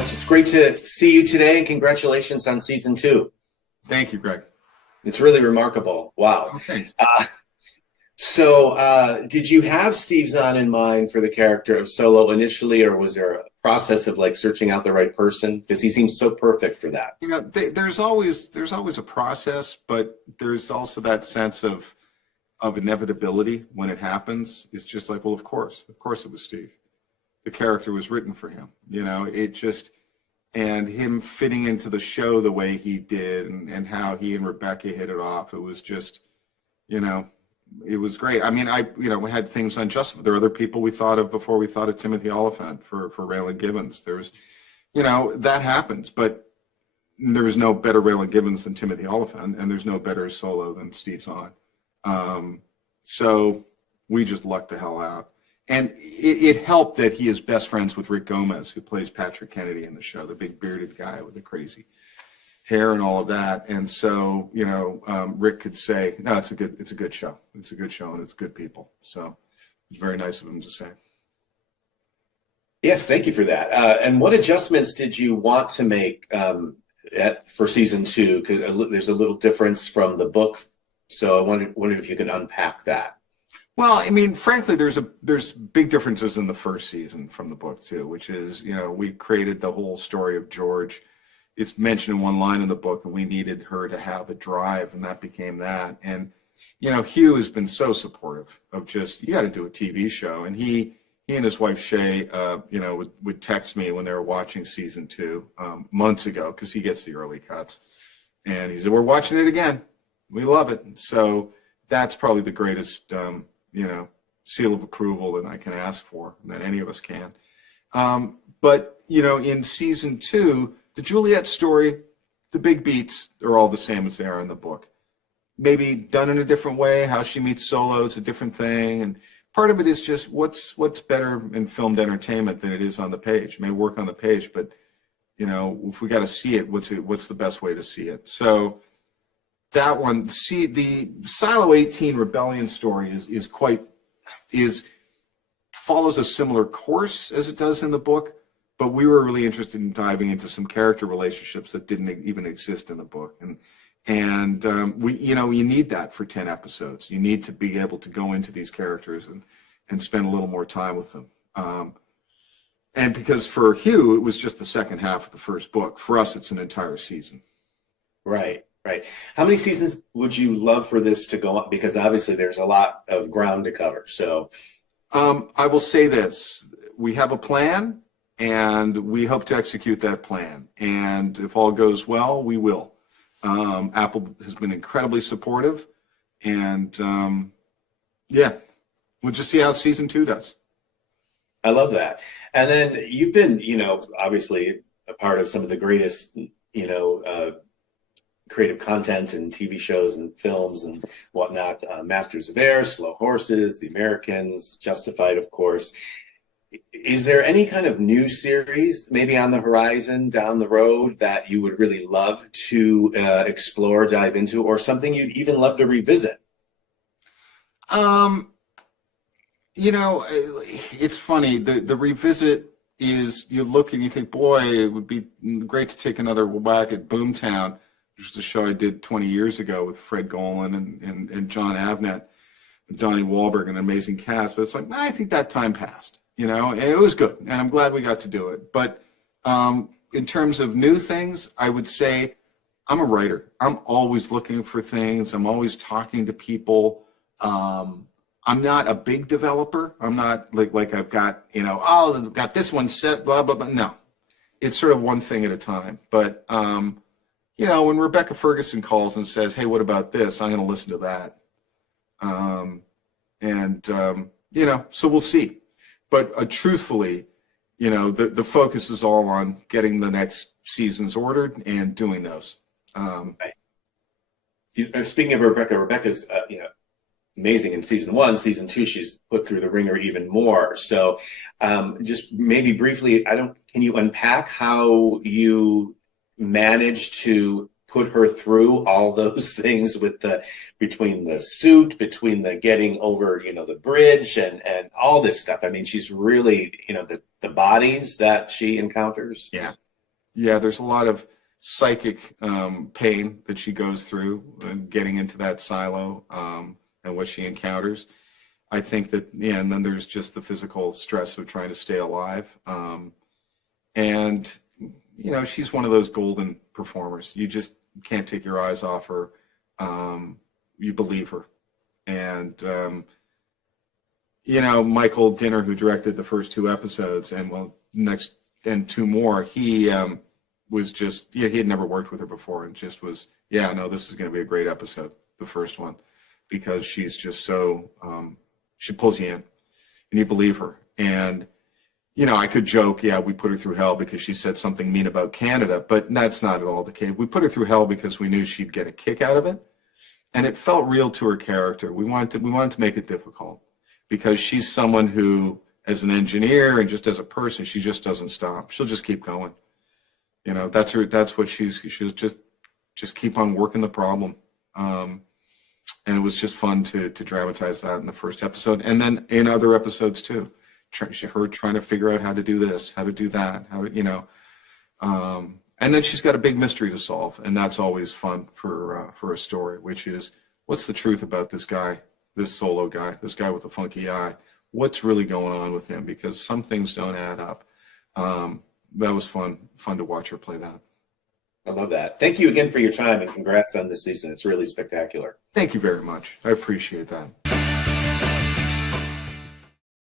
It's great to see you today, and congratulations on season 2. Thank you, Greg. It's really remarkable. Wow. Okay. Did you have Steve Zahn in mind for the character of Solo initially, or was there a process of like searching out the right person? Because he seems so perfect for that. You know, there's always a process, but there's also that sense of inevitability when it happens. It's just like, well, of course it was Steve. The character was written for him. You know, it just, and him fitting into the show the way he did, and how he and Rebecca hit it off. It was just, you know, it was great. I mean, we had things unjustified. There are other people we thought of before we thought of Timothy Oliphant for Raylan Givens. There's, you know, that happens, but there was no better Raylan Givens than Timothy Oliphant, and there's no better Solo than Steve Zahn. So we just lucked the hell out. And it helped that he is best friends with Rick Gomez, who plays Patrick Kennedy in the show, the big bearded guy with the crazy hair and all of that. And so, you know, Rick could say, no, it's a good show. It's a good show, and it's good people. So it's very nice of him to say. Yes, thank you for that. And what adjustments did you want to make for season 2? Because there's a little difference from the book. So I wondered if you could unpack that. Well, I mean, frankly, there's big differences in the first season from the book too, which is, you know, we created the whole story of George. It's mentioned in one line in the book, and we needed her to have a drive, and that became that. And, you know, Hugh has been so supportive of just, you got to do a TV show. And he and his wife Shay, you know, would text me when they were watching season 2 months ago, because he gets the early cuts, and he said, "We're watching it again. We love it." So that's probably the greatest, you know, seal of approval that I can ask for, that any of us can. But, you know, in season 2, the Juliet story, the big beats are all the same as they are in the book. Maybe done in a different way. How she meets Solo is a different thing. And part of it is just what's better in filmed entertainment than it is on the page. It may work on the page, but, you know, if we got to see it, what's the best way to see it? So that one, the Silo 18 Rebellion story follows a similar course as it does in the book, but we were really interested in diving into some character relationships that didn't even exist in the book, and we, you know, you need that for 10 episodes. You need to be able to go into these characters and spend a little more time with them. And because for Hugh, it was just the second half of the first book. For us, it's an entire season. Right. Right. How many seasons would you love for this to go up? Because obviously there's a lot of ground to cover. So I will say this. We have a plan, and we hope to execute that plan. And if all goes well, we will. Apple has been incredibly supportive. And, yeah, we'll just see how season 2 does. I love that. And then you've been, you know, obviously a part of some of the greatest, you know, creative content and TV shows and films and whatnot. Masters of Air, Slow Horses, The Americans, Justified, of course. Is there any kind of new series maybe on the horizon down the road that you would really love to explore, dive into, or something you'd even love to revisit? You know, it's funny. The revisit is, you look and you think, boy, it would be great to take another whack at Boomtown, which was a show I did 20 years ago with Fred Golan and John Avnet and Donnie Wahlberg, an amazing cast. But it's like, I think that time passed, you know, and it was good. And I'm glad we got to do it. But in terms of new things, I would say I'm a writer. I'm always looking for things. I'm always talking to people. I'm not a big developer. I'm not like I've got, you know, oh, I've got this one set, blah, blah, blah. No, it's sort of one thing at a time. But, you know, when Rebecca Ferguson calls and says, hey, what about this? I'm going to listen to that. You know, so we'll see. But truthfully, you know, the focus is all on getting the next seasons ordered and doing those. Right. Speaking of Rebecca's, you know, amazing in season 1. Season 2, she's put through the ringer even more. So just maybe briefly, can you unpack how you managed to put her through all those things with between the suit, between the getting over, you know, the bridge and all this stuff? I mean, she's really, you know, the bodies that she encounters. Yeah. Yeah, there's a lot of psychic pain that she goes through getting into that silo and what she encounters. I think that, yeah, and then there's just the physical stress of trying to stay alive. And, you know, she's one of those golden performers. You just can't take your eyes off her. You believe her. And, you know, Michael Dinner, who directed the first 2 episodes and next and 2 more, he was just, yeah, he had never worked with her before and just was, yeah, no, this is going to be a great episode, the first one, because she's just so, she pulls you in and you believe her. And, you know, I could joke, yeah, we put her through hell because she said something mean about Canada, but that's not at all the case. We put her through hell because we knew she'd get a kick out of it. And it felt real to her character. We wanted to make it difficult because she's someone who, as an engineer and just as a person, she just doesn't stop. She'll just keep going. You know, that's her. That's what she's just keep on working the problem. And it was just fun to dramatize that in the first episode, and then in other episodes too. Her trying to figure out how to do this, how to do that, how to, you know. And then she's got a big mystery to solve, and that's always fun for a story, which is what's the truth about this guy, this solo guy, this guy with the funky eye. What's really going on with him? Because some things don't add up. That was fun to watch her play that. I love that. Thank you again for your time, and congrats on this season. It's really spectacular. Thank you very much. I appreciate that.